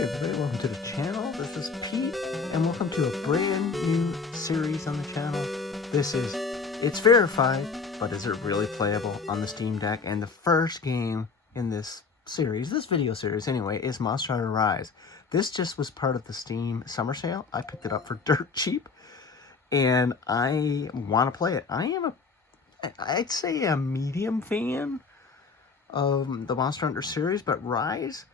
Hey everybody, welcome to the channel. This is Pete, and welcome to a brand new series on the channel. It's verified, but is it really playable on the Steam Deck? And the first game in this series, this video series anyway, is Monster Hunter Rise. This just was part of the Steam summer sale. I picked it up for dirt cheap, and I want to play it. I'd say a medium fan of the Monster Hunter series, but Rise,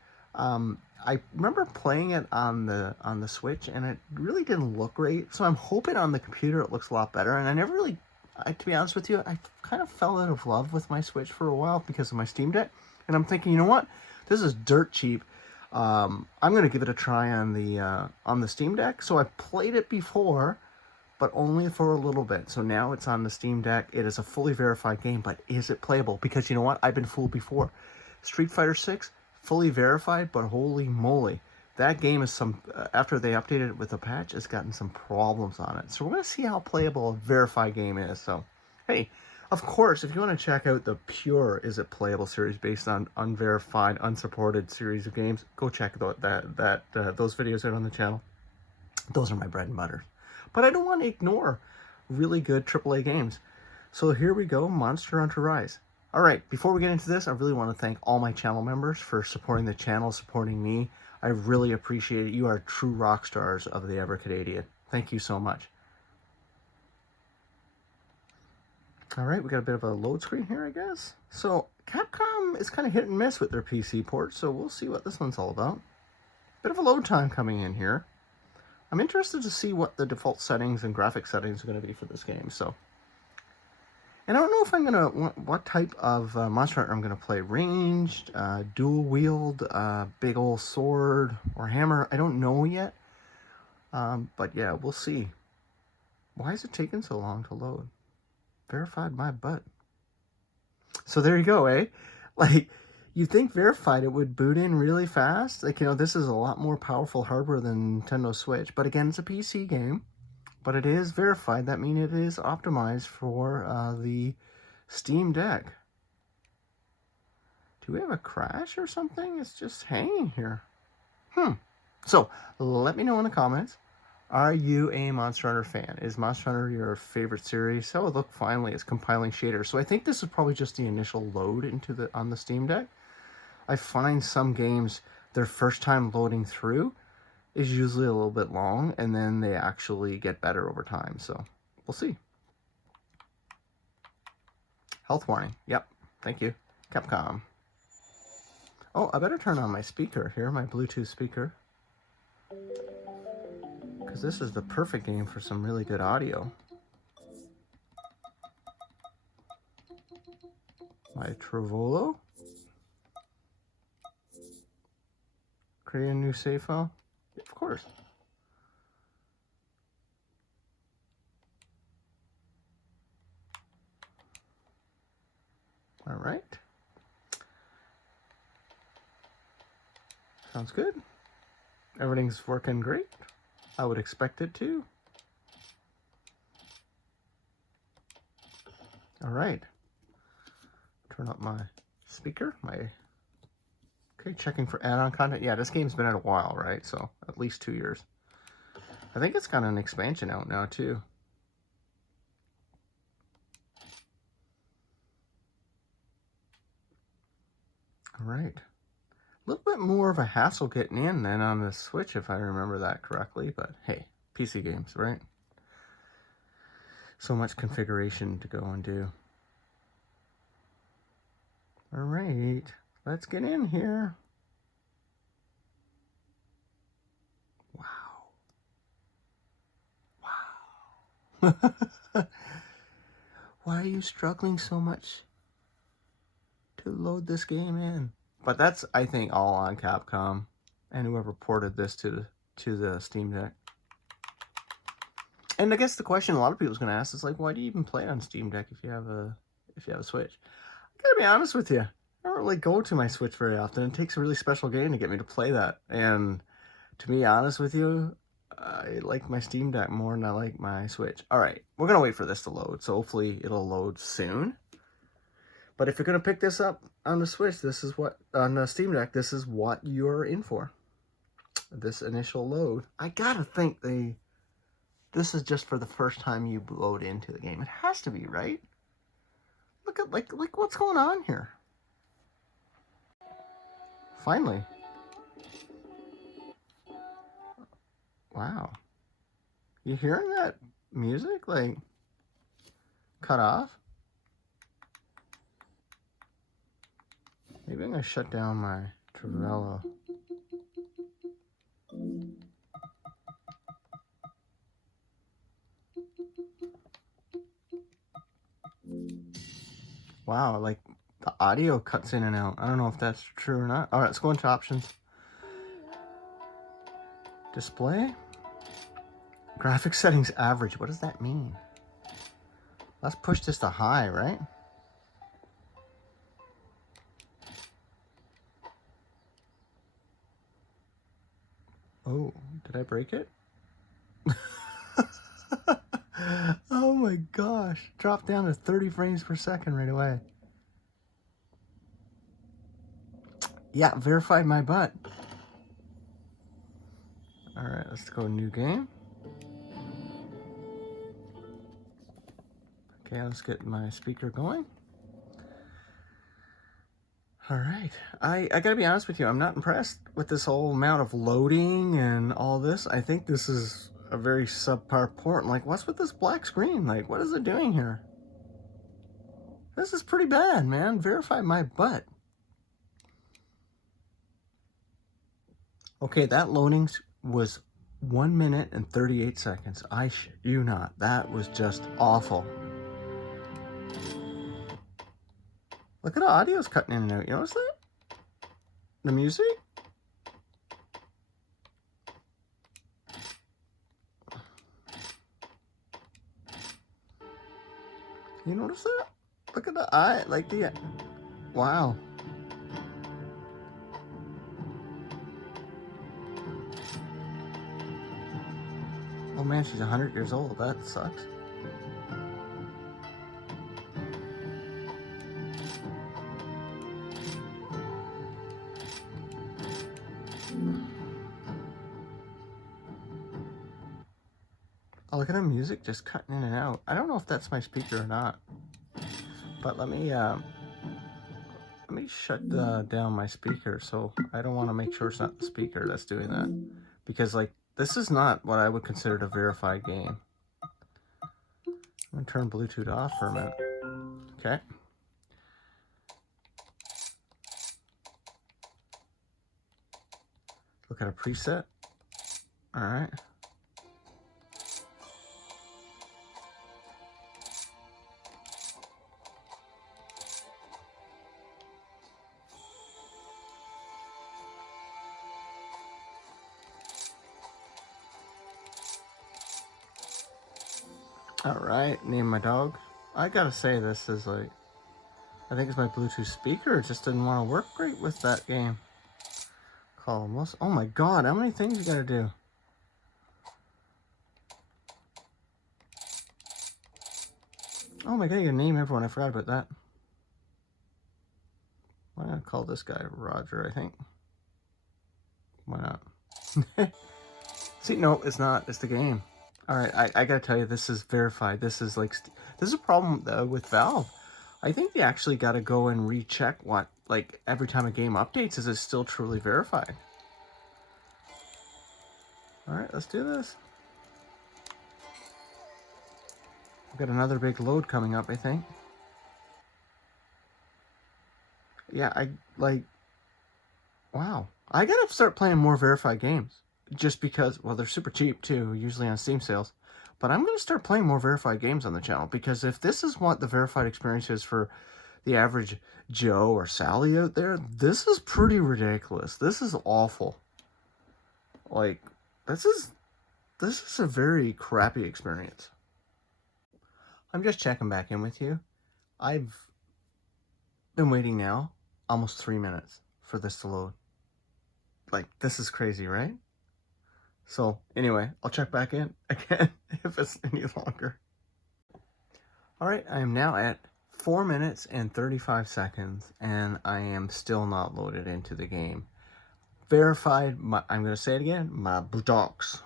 I remember playing it on the Switch, and it really didn't look great. So I'm hoping on the computer it looks a lot better. And to be honest with you, I kind of fell out of love with my Switch for a while because of my Steam Deck. And I'm thinking, you know what? This is dirt cheap. I'm gonna give it a try on the Steam Deck. So I played it before, but only for a little bit. So now it's on the Steam Deck. It is a fully verified game, but is it playable? Because you know what? I've been fooled before. Street Fighter 6, fully verified, but holy moly. That game is after they updated it with a patch, it's gotten some problems on it. So we're going to see how playable a verified game is. So, hey, of course, if you want to check out the pure Is It Playable series based on unverified, unsupported series of games, go check those videos out on the channel. Those are my bread and butter. But I don't want to ignore really good AAA games. So here we go, Monster Hunter Rise. All right, before we get into this, I really want to thank all my channel members for supporting the channel, supporting me. I really appreciate it. You are true rock stars of the Evercade. Thank you so much. All right, we got a bit of a load screen here, I guess. So Capcom is kind of hit and miss with their PC ports, so we'll see what this one's all about. Bit of a load time coming in here. I'm interested to see what the default settings and graphic settings are going to be for this game. And I don't know if I'm going to, what type of Monster Hunter I'm going to play. Ranged, dual wield, big old sword, or hammer. I don't know yet. But yeah, we'll see. Why is it taking so long to load? Verified my butt. So there you go, eh? Like, you'd think verified it would boot in really fast. Like, you know, this is a lot more powerful hardware than Nintendo Switch. But again, it's a PC game. But it is verified. That means it is optimized for the Steam Deck. Do we have a crash or something? It's just hanging here. So, let me know in the comments. Are you a Monster Hunter fan? Is Monster Hunter your favorite series? Oh, look, finally, it's compiling shaders. So I think this is probably just the initial load on the Steam Deck. I find some games, their first time loading through is usually a little bit long, and then they actually get better over time. So we'll see. Health warning. Yep. Thank you, Capcom. Oh, I better turn on my speaker here, my Bluetooth speaker, because this is the perfect game for some really good audio. My Trovolo. Create a new save file. Of course. All right. Sounds good. Everything's working great. I would expect it to. All right. Turn up my speaker. Okay, checking for add-on content. Yeah, this game's been out a while, right? So at least 2 years. I think it's got an expansion out now too. All right. A little bit more of a hassle getting in than on the Switch, if I remember that correctly. But hey, PC games, right? So much configuration to go and do. All right, let's get in here. Wow. Why are you struggling so much to load this game in? But that's, I think, all on Capcom and whoever ported this to the Steam Deck. And I guess the question a lot of people's going to ask is like, why do you even play on Steam Deck if you have a Switch? I gotta be honest with you, I don't really go to my Switch very often. It takes a really special game to get me to play that. And to be honest with you, I like my Steam Deck more than I like my Switch. All right, we're gonna wait for this to load, so hopefully it'll load soon. But if you're gonna pick this up on the Switch, on the Steam Deck, this is what you're in for. this initial load. I gotta think this is just for the first time you load into the game. It has to be, right? Look at like what's going on here. Finally. Wow. You hearing that music like cut off? Maybe I'm gonna shut down my Trevelo. Wow, like the audio cuts in and out. I don't know if that's true or not. All right, let's go into options. Display. Graphics settings average. What does that mean? Let's push this to high, right? Oh, did I break it? Oh my gosh. Dropped down to 30 frames per second right away. Yeah, verified my butt. All right, let's go new game. Okay, let's get my speaker going. All right, I gotta be honest with you, I'm not impressed with this whole amount of loading and all this. I think this is a very subpar port. Like, what's with this black screen? Like, what is it doing here? This is pretty bad, man. Verify my butt. Okay, that loading was 1 minute and 38 seconds. I shit you not. That was just awful. Look at the audio's cutting in and out. You notice that? The music? You notice that? Look at the eye, like the, wow. Oh man, she's 100 years old. That sucks. Oh, look at the music just cutting in and out. I don't know if that's my speaker or not. But let me shut down my speaker. So I don't want to make sure it's not the speaker that's doing that. Because like, this is not what I would consider a verified game. I'm gonna turn Bluetooth off for a minute. Okay. Look at a preset. All right. All right, name my dog. I gotta say, this is like, I think it's my Bluetooth speaker. It just didn't want to work great with that game. Call most. Oh my God, how many things you gotta do? Oh my God, you gotta name everyone. I forgot about that. I'm gonna call this guy Roger, I think. Why not? See, no, it's not. It's the game. All right, I gotta tell you, this is verified. This is like, this is a problem with Valve. I think they actually gotta go and recheck what, like, every time a game updates, is it still truly verified? All right, let's do this. We've got another big load coming up, I think. Yeah, wow. I gotta start playing more verified games. Just because, well, they're super cheap too, usually on Steam sales. But I'm going to start playing more verified games on the channel, because if this is what the verified experience is for the average Joe or Sally out there, this is pretty ridiculous. This is awful. Like, this is a very crappy experience. I'm just checking back in with you. I've been waiting now almost 3 minutes for this to load. Like, this is crazy, right? So anyway, I'll check back in again if it's any longer. All right, I am now at 4 minutes and 35 seconds, and I am still not loaded into the game. verified. I'm going to say it again, my buttocks.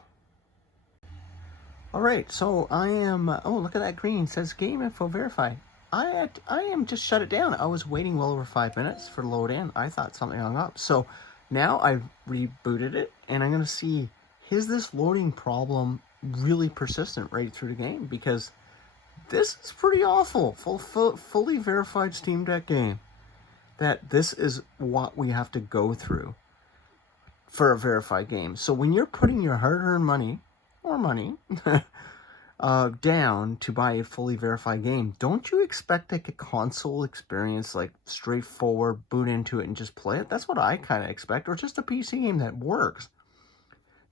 All right, so I am, oh, look at that green, it says game info verified. I am just shut it down. I was waiting well over 5 minutes for load in. I thought something hung up. So now I've rebooted it, and I'm going to see, is this loading problem really persistent right through the game? Because this is pretty awful. Fully verified Steam Deck game. That this is what we have to go through for a verified game. So when you're putting your hard-earned money, or money, down to buy a fully verified game, don't you expect like a console experience, like straightforward, boot into it and just play it? That's what I kind of expect. Or just a PC game that works.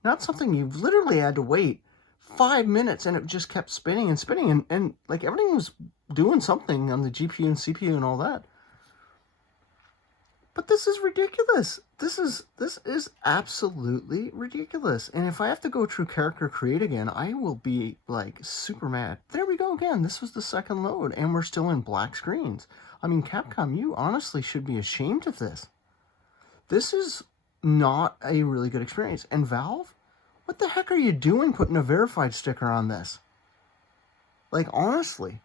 Not something you've literally had to wait 5 minutes and it just kept spinning and spinning, and like everything was doing something on the GPU and CPU and all that. But this is ridiculous. This is absolutely ridiculous. And if I have to go through character create again, I will be like super mad. There we go again. This was the second load and we're still in black screens. I mean, Capcom, you honestly should be ashamed of this. This is not a really good experience. And Valve, what the heck are you doing putting a verified sticker on this? Like, honestly.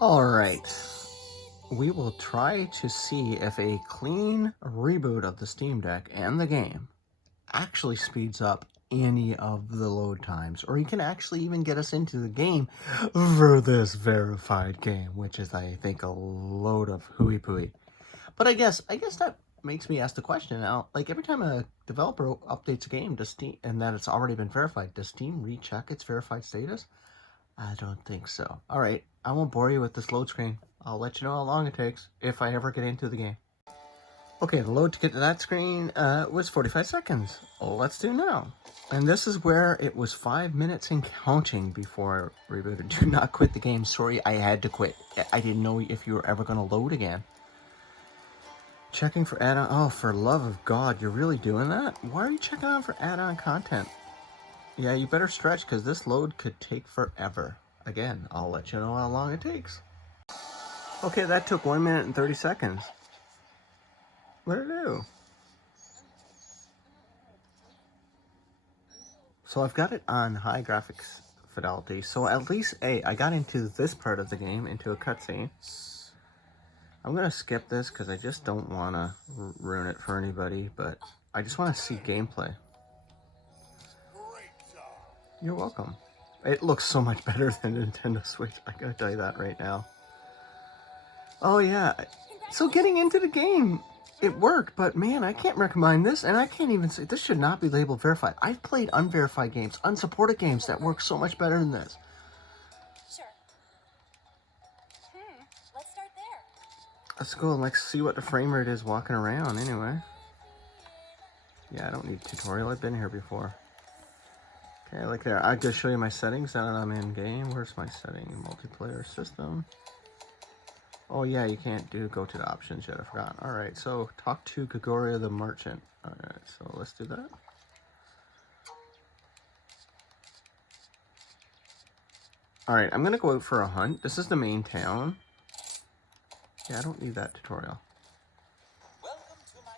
All right. We will try to see if a clean reboot of the Steam Deck and the game actually speeds up any of the load times, or you can actually even get us into the game for this verified game, which is, I think, a load of hooey-pooey. But I guess that makes me ask the question now, like every time a developer updates a game, does Steam, and that it's already been verified, does Steam recheck its verified status? I don't think so. All right, I won't bore you with this load screen. I'll let you know how long it takes if I ever get into the game. Okay, the load to get to that screen was 45 seconds. Let's do now. And this is where it was 5 minutes and counting before I rebooted. Do not quit the game. Sorry, I had to quit. I didn't know if you were ever going to load again. Checking for add-on. Oh, for love of God, you're really doing that? Why are you checking out for add-on content? Yeah, you better stretch because this load could take forever. Again, I'll let you know how long it takes. Okay, that took 1 minute and 30 seconds. What did it do? So I've got it on high graphics fidelity. So at least, I got into this part of the game, into a cutscene. I'm going to skip this because I just don't want to ruin it for anybody, but I just want to see gameplay. You're welcome. It looks so much better than Nintendo Switch. I gotta tell you that right now. Oh yeah, so getting into the game, it worked, but man, I can't recommend this, and I can't even say, this should not be labeled verified. I've played unverified games, unsupported games that work so much better than this. Sure. Let's start there. Let's go and let's see what the frame rate is walking around anyway. Yeah, I don't need tutorial, I've been here before. Okay, like there, I just show you my settings now that I'm in game. Where's my setting? Multiplayer system. Oh yeah, you can't go to the options yet, I forgot. Alright, so talk to Gregoria the Merchant. Alright, so let's do that. Alright, I'm gonna go out for a hunt. This is the main town. Yeah, I don't need that tutorial. Welcome to my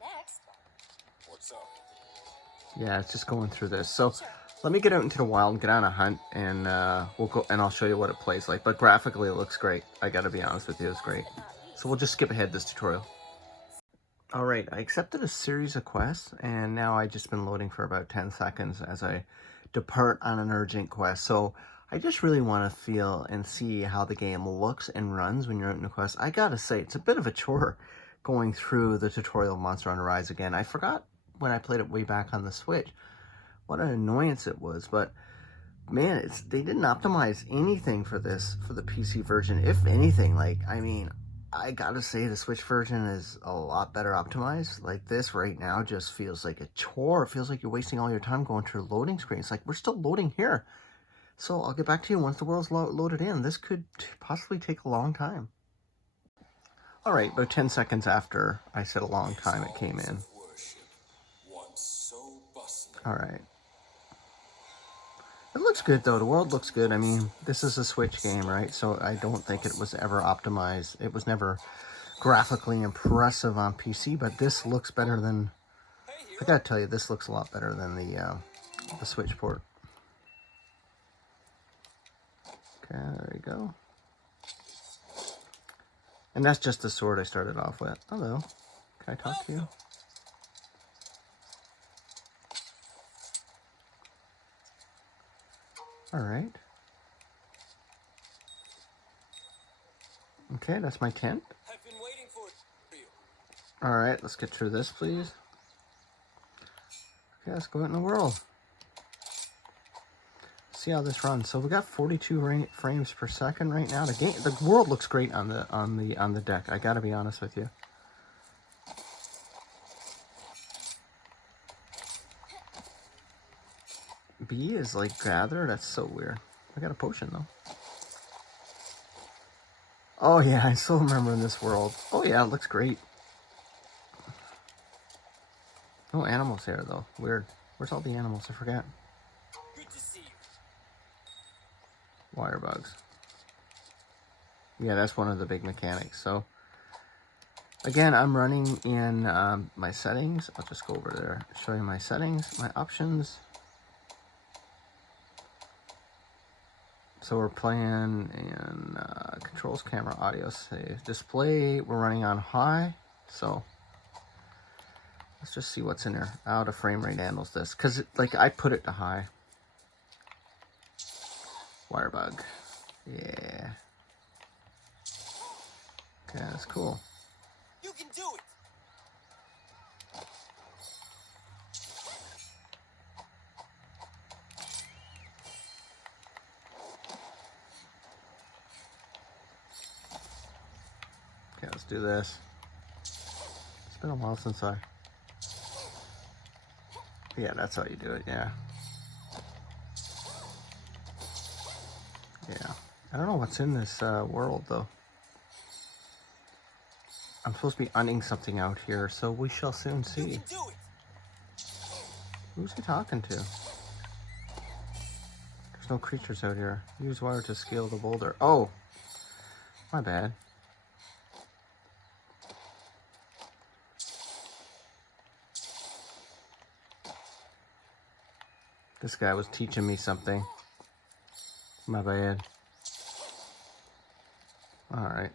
Next. What's up? Yeah, it's just going through this. So let me get out into the wild and get on a hunt, and we'll go, and I'll show you what it plays like. But graphically, it looks great. I gotta be honest with you, it's great. So we'll just skip ahead this tutorial. All right, I accepted a series of quests, and now I've just been loading for about 10 seconds as I depart on an urgent quest. So I just really want to feel and see how the game looks and runs when you're out in a quest. I gotta say, it's a bit of a chore going through the tutorial Monster Hunter Rise again. I forgot when I played it way back on the Switch what an annoyance it was, but man, they didn't optimize anything for this, for the PC version. If anything, like, I mean, I gotta say the Switch version is a lot better optimized. Like, this right now just feels like a chore. It feels like you're wasting all your time going through loading screens. Like, we're still loading here. So I'll get back to you once the world's loaded in. This could possibly take a long time. Alright, about 10 seconds after I said a long time, it came in. Alright. It looks good though. The world looks good. I mean, this is a Switch game, right? So I don't think it was ever optimized. It was never graphically impressive on PC, but this looks better than. I gotta tell you, this looks a lot better than the Switch port. Okay, there you go. And that's just the sword I started off with. Hello. Can I talk to you? Alright. Okay, that's my tent. I've been waiting for you. Alright, let's get through this, please. Okay, let's go out in the world. See how this runs. So we got 42 frames per second right now. The world looks great on the deck. I gotta be honest with you. B is like gather. That's so weird. I got a potion though. Oh yeah, I still remember this world. Oh yeah, it looks great. No animals here though. Weird. Where's all the animals? I forgot. Good to see you. Wire bugs. Yeah, that's one of the big mechanics. So again, I'm running in my settings. I'll just go over there, show you my settings, my options. So we're playing in controls, camera, audio, save, display. We're running on high. So let's just see what's in there. How the frame rate handles this, because like I put it to high. Wire bug. Yeah. Okay, that's cool. You can do it. Okay, let's do this. It's been a while since I... Yeah, that's how you do it, yeah. Yeah. I don't know what's in this world, though. I'm supposed to be hunting something out here, so we shall soon You see. can do it. Who's he talking to? There's no creatures out here. Use wire to scale the boulder. Oh! My bad. This guy was teaching me something. My bad. Alright.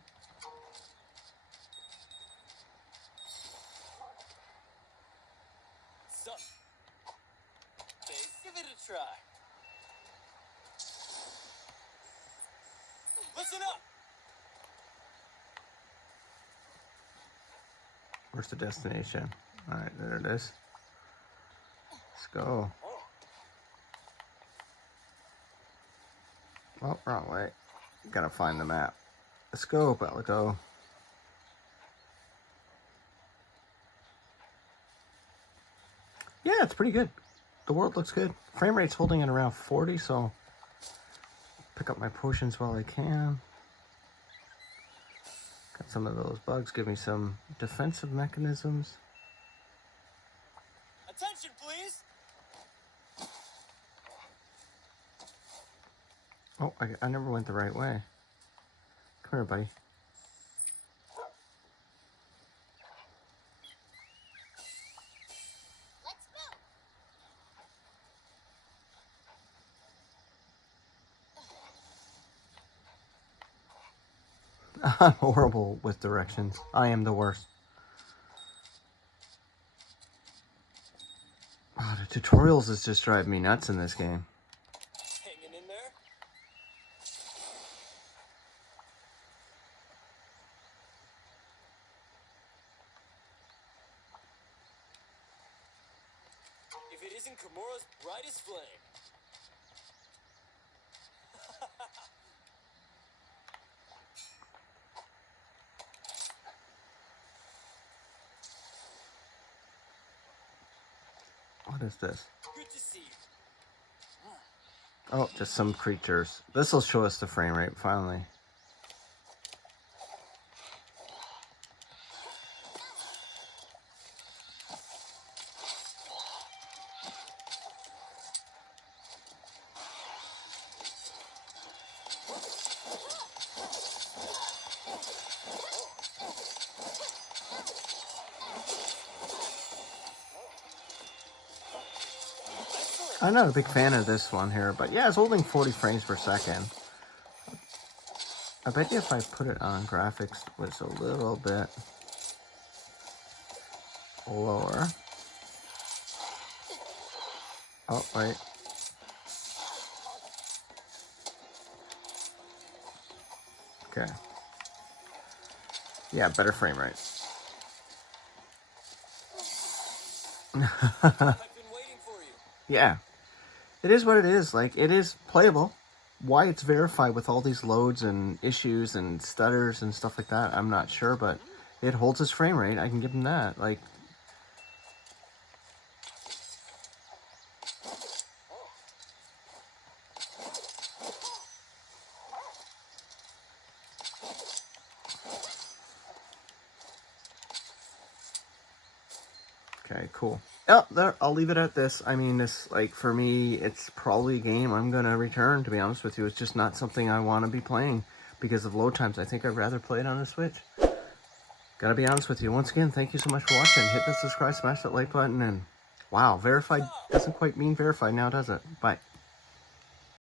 Son. Give it a try. Listen up. Where's the destination? Alright, there it is. Let's go. Oh, wrong way. Gotta find the map. Let's go, Pelico. Yeah, it's pretty good. The world looks good. Frame rate's holding at around 40, so pick up my potions while I can. Got some of those bugs. Give me some defensive mechanisms. Attention, please. Oh, I never went the right way. Come here, buddy. I'm horrible with directions. I am the worst. Oh, the tutorials is just driving me nuts in this game. Hanging in there. If it isn't Kimura's brightest flame. What is this? Good to see you. Oh, just some creatures. This will show us the frame rate, finally. I'm not a big fan of this one here, but yeah, it's holding 40 frames per second. I bet you if I put it on graphics was a little bit lower. Oh, wait. Okay. Yeah, better frame rate. I've been waiting for you. Yeah. It is what it is. Like, it is playable. Why it's verified with all these loads and issues and stutters and stuff like that, I'm not sure, but it holds its frame rate. I can give them that. Like, okay, cool. Oh, there, I'll leave it at this. I mean, this, like, for me, it's probably a game I'm going to return, to be honest with you. It's just not something I want to be playing because of load times. I think I'd rather play it on a Switch. Gotta be honest with you. Once again, thank you so much for watching. Hit that subscribe, smash that like button, and wow, verified doesn't quite mean verified now, does it? Bye.